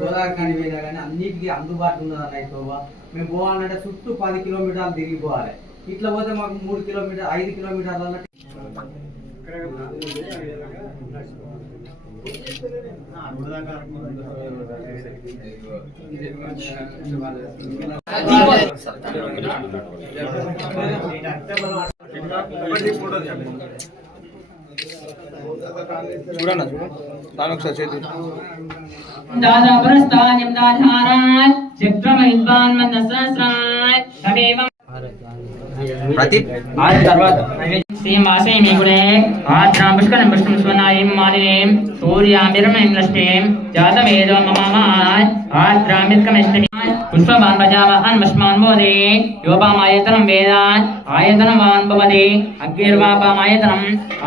గోదావరి కానీ పోయినా కానీ అన్నిటికీ అందుబాటులో ఉన్నది అన్న ఎక్కువ. మేము పోవాలంటే చుట్టూ 10 కిలోమీటర్లు తిరిగిపోవాలి. ఇట్లా పోతే మాకు 3 కిలోమీటర్ 5 కిలోమీటర్లు అన్నట్టు. చూడన్నా చూడ దాని ఒకసారి చేతి दादा प्रस्तानिम दाधाराय चित्रमहिद्वान् मनसहस्राय तमेवं ప్రదీప్ आज తర్వాత శ్రీమాసే మీగుడే ఆత్రాం పుష్కరం పుష్కం స్వనాయం మాలినేం సూర్యామిరమేం లక్ష్మీం జాతవేదో మమామాయ్ ఆత్రామిర్కమష్టమి పుష్పవాన్ భజావాన్ మష్మాన్ బోధే యోపామాయతనం వేదాన్ ఆయతనవాన్ భవతి అగ్నిర్వాపామాయతనం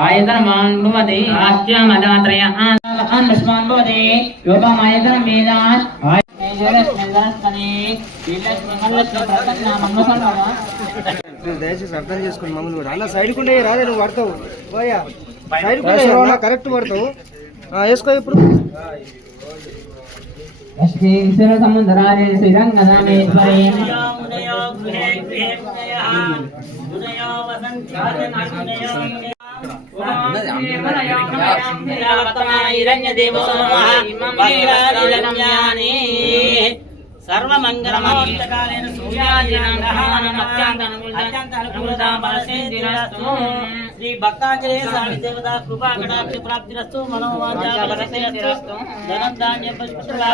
ఆయతనవాన్ భవతి ఆత్యామదాత్రయ ఆన్ మష్మాన్ బోధే యోపామాయతనం వేదాన్ దయచేసి అర్థం చేసుకోండి మమ్మల్ని కూడా అన్న సైడ్ కుండే రాదే నువ్వు పడతావు పోయా సైడ్ కరెక్ట్ పడతావు వేసుకో ఇప్పుడు సముద్రాలే శ్రీరంగనామేశ్వరే सर्वमंगलमूर्तकालेन सूर्यादीनां ग्रहाणाम् अत्यन्तनुकूलतां श्री भक्तांजलि स्वामी देवता कृपा कटाक्ष प्राप्तिरस्तु मनोवांछा फलसिद्धिरस्तु धनं धान्यं पुष्पफला